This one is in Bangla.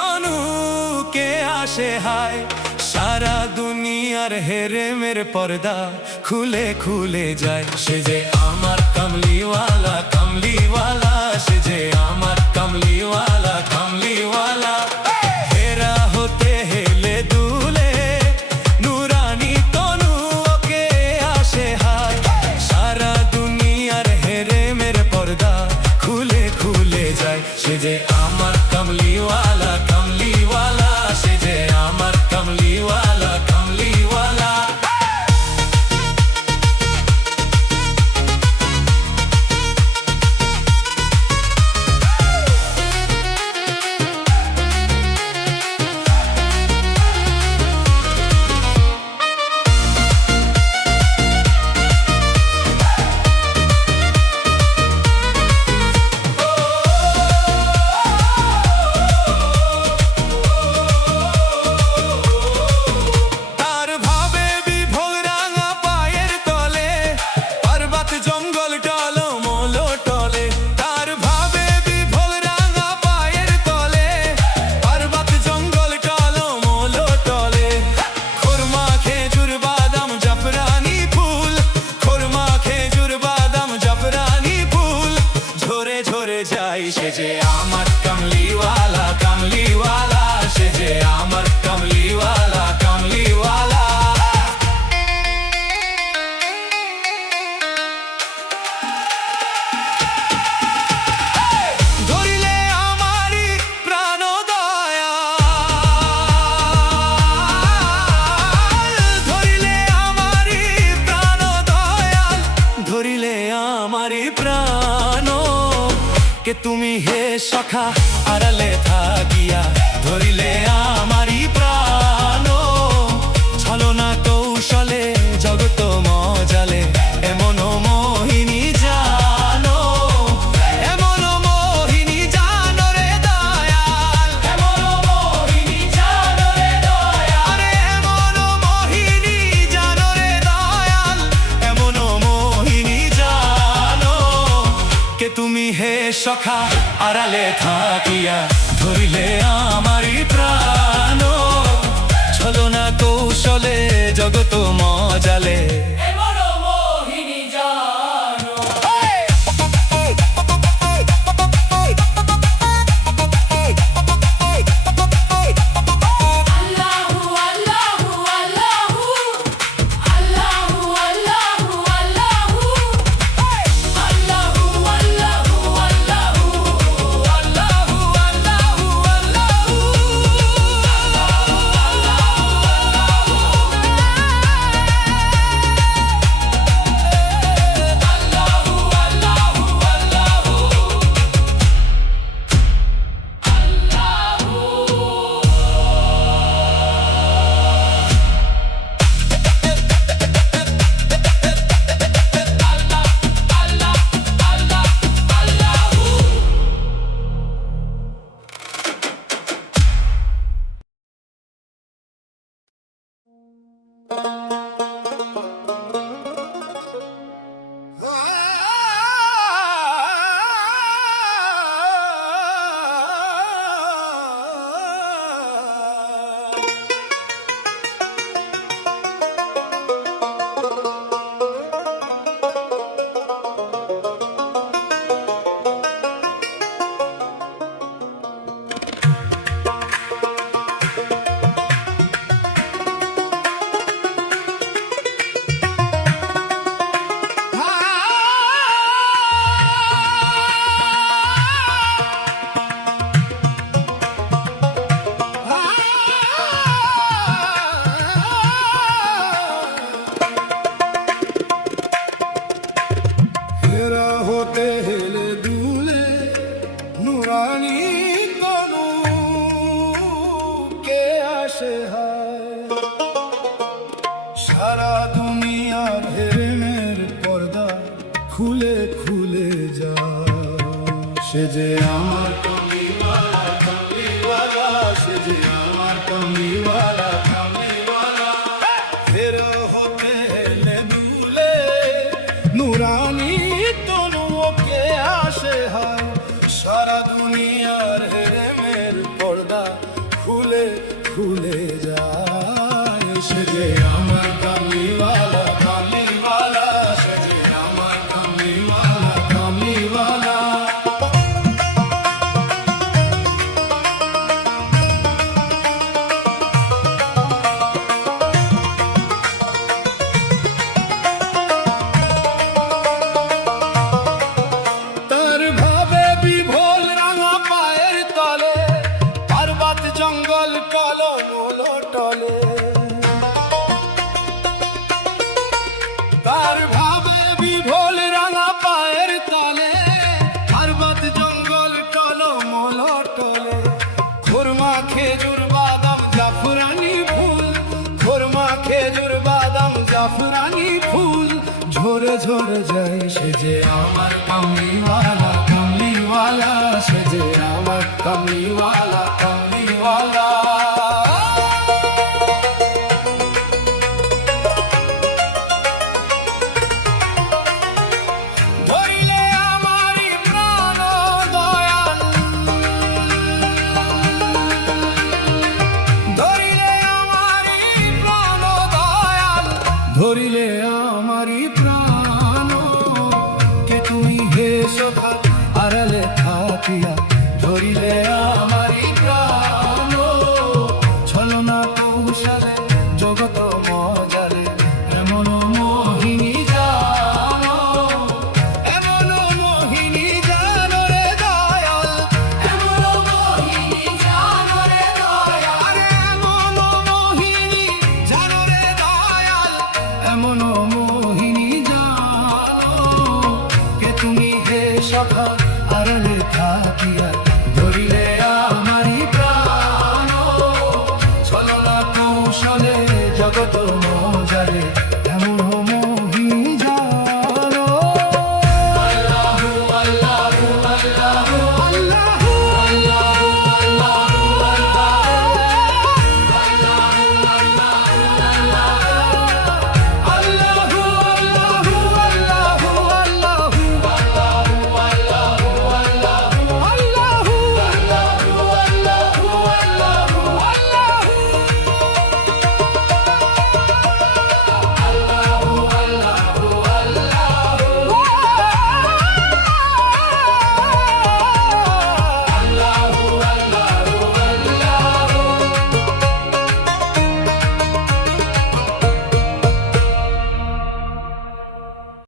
তনু কে আসে হায়, সারা দুনিয়ার হেরেমের পর্দা খুলে খুলে যায়। সে যে আমার কামলিওয়ালা কামলিওয়ালা, সে যে আমার কামলিওয়ালা কামলিওয়ালা। হেরা হতে হেলে দুলে নুরানি তনু কে আসে হায়, সারা দুনিয়ার হেরেমের পর্দা খুলে খুলে যায়। সে যে আমার কামলিওয়ালা কামলিওয়ালা, সে যে আমার কামলিওয়ালা কামলিওয়ালা। সে যে আমার কামলিওয়ালা কামলিওয়ালা, সে যে আমার কামলিওয়ালা কামলিওয়ালা। ধরিলে আমারি প্রাণ দয়াল, ধরিলে আমারি প্রাণ দয়াল, ধরিলে আমারি প্রাণ কে তুমি হে সখা আড়ালে থাকিয়া। ধরিলে আমারি প্রাণ ছলনা কৌশলে জগত মজালে, এমন মোহিনী জানো, এমন মোহিনী জানো রে দয়াল, এমন মোহিনী জানো রে দয়াল, আরে এমন মোহিনী জানো রে দয়াল, এমন মোহিনী জানো কে তুমি হে সখা আড়ালে থাকিয়া। ধরিলে আমারি প্রাণ ছলনা কৌশলে জগত মজালে, এমন মোহিনী জানো। আল্লাহু আল্লাহু আল্লাহু আল্লাহু আল্লাহু আল্লাহু আল্লাহু আল্লাহু আসে হায়, সারা দুনিয়ার হেরেমের পর্দা খুলে খুলে যায়। সে যে আমার কামলিওয়ালা কামলিওয়ালা, সে যে আমার কামলিওয়ালা কামলিওয়ালা। ফের হতে হেলে দুলে নুরানি তনুকে আসে হায়, সারা দুনিয়ার হেরেমের পর্দা পর্দা খুলে খুলে যায় সে যে আমার কামলিওয়ালা কামলিওয়ালা সে যে আমার কামলিওয়ালা কামলিওয়ালা তার ভাবে বিভোল রাঙা পায়ের তলে পর্বত জঙ্গল কলমল টলে তার ভাবে বিভোল রাঙা পায়ের তলে পর্বত জঙ্গল কলমল টলে খুরমা খেজুর বাদাম জাফরানি ফুল খুরমা খেজুর বাদাম জাফরানি ফুল ঝরে ঝরে যায় সে যে আমার কামলিওয়ালা কামলিওয়ালা সে যে আমার কামলিওয়ালা কামলিওয়ালা ধরিলে আমারি প্রাণ দয়াল ধরিলে আমারি প্রাণ দয়াল ধরিলে আমারি